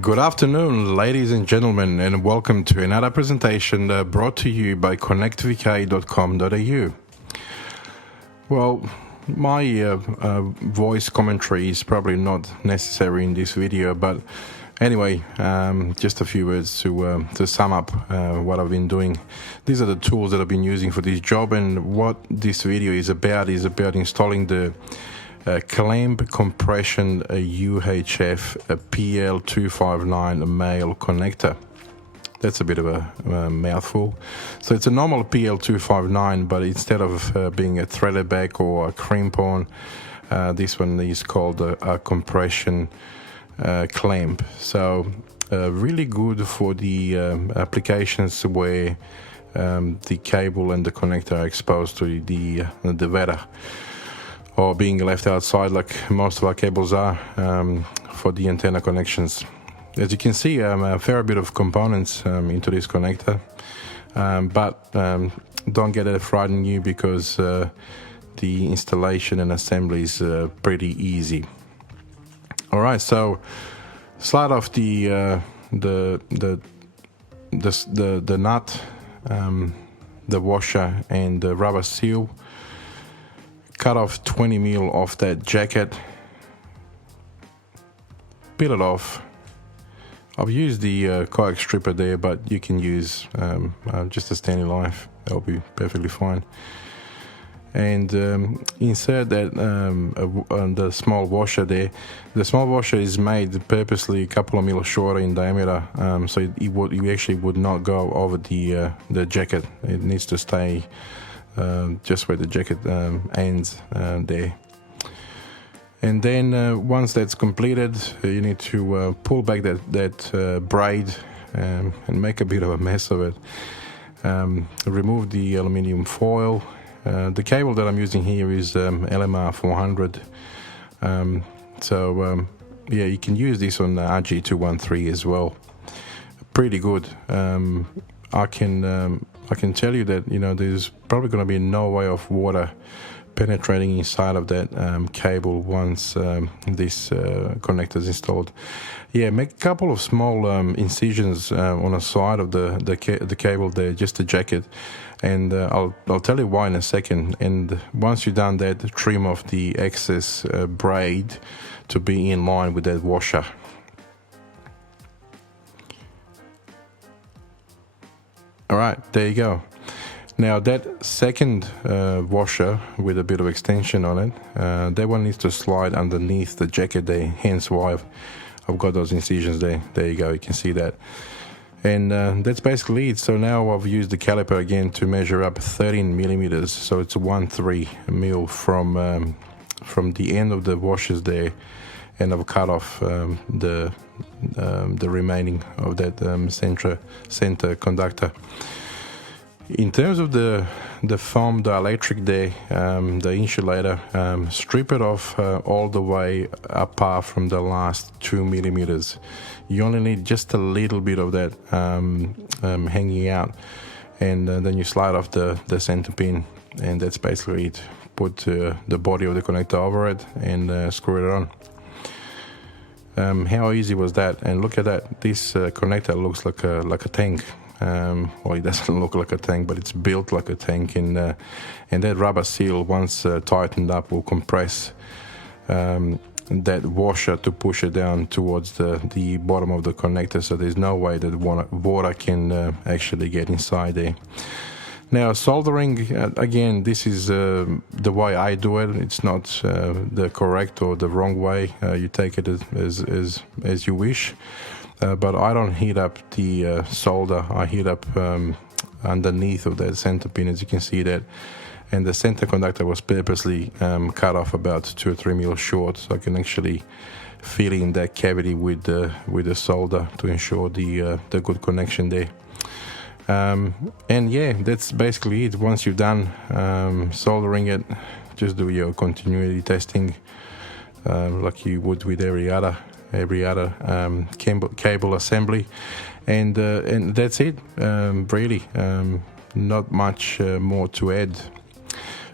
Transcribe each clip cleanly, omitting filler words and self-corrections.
Good afternoon, ladies and gentlemen, and welcome to another presentation brought to you by connectvk.com.au. Well, my voice commentary is probably not necessary in this video, but anyway, just a few words to sum up what I've been doing. These are the tools that I've been using for this job, and what this video is about installing the clamp compression UHF PL259 Male connector. That's a bit of a mouthful. So it's a normal PL259, but instead of being a threaded back or a crimp-on, this one is called a compression clamp. So really good for the applications where the cable and the connector are exposed to the weather, or being left outside like most of our cables are for the antenna connections. As you can see, a fair bit of components into this connector, but don't get it frighten you, because the installation and assembly is pretty easy. All right, so slide off the nut, the washer, and the rubber seal. Cut off 20 mil off that jacket, peel it off. I've used the coax stripper there, but you can use just a Stanley knife, that'll be perfectly fine. And insert that on the small washer there. The small washer is made purposely a couple of mil shorter in diameter, so you actually would not go over the jacket. It needs to stay just where the jacket ends there. And then once that's completed, you need to pull back that braid and make a bit of a mess of it. Remove the aluminium foil. The cable that I'm using here is LMR400. Yeah, you can use this on RG213 as well. Pretty good. I can tell you that, there's probably going to be no way of water penetrating inside of that cable once this connector is installed. Yeah, make a couple of small incisions on the side of the cable there, just the jacket, and I'll tell you why in a second. And once you've done that, trim off the excess braid to be in line with that washer. All right, there you go. Now that second washer with a bit of extension on it, that one needs to slide underneath the jacket there, hence why I've got those incisions there. There you go, you can see that. And that's basically it. So now I've used the caliper again to measure up 13 millimeters. So it's 1/3 mil from the end of the washers there, and I've cut off the remaining of that center conductor. In terms of the foam dielectric there, the insulator, strip it off all the way apart from the last 2 millimeters. You only need just a little bit of that hanging out, and then you slide off the center pin, and that's basically it. Put the body of the connector over it and screw it on. How easy was that? And look at that, this connector looks like a tank. Well, it doesn't look like a tank, but it's built like a tank, and that rubber seal, once tightened up, will compress that washer to push it down towards the bottom of the connector, so there's no way that water can actually get inside there. Now, soldering, again, this is the way I do it. It's not the correct or the wrong way. You take it as you wish. But I don't heat up the solder. I heat up underneath of that center pin, as you can see that. And the center conductor was purposely cut off about 2 or 3 mil short, so I can actually fill in that cavity with the solder to ensure the good connection there. And yeah, that's basically it. Once you've done soldering it, just do your continuity testing like you would with every other cable assembly, and that's it. Really, not much more to add.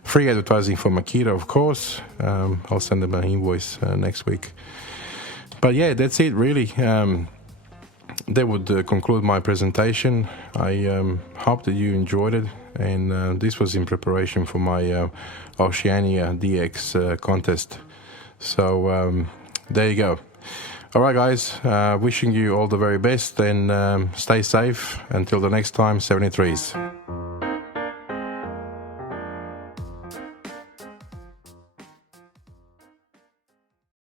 Free advertising for Makita, of course. I'll send them an invoice next week. But yeah, that's it really. that would conclude my presentation. I hope that you enjoyed it, and this was in preparation for my Oceania DX contest. So there you go. Alright guys, wishing you all the very best, and stay safe until the next time. 73s.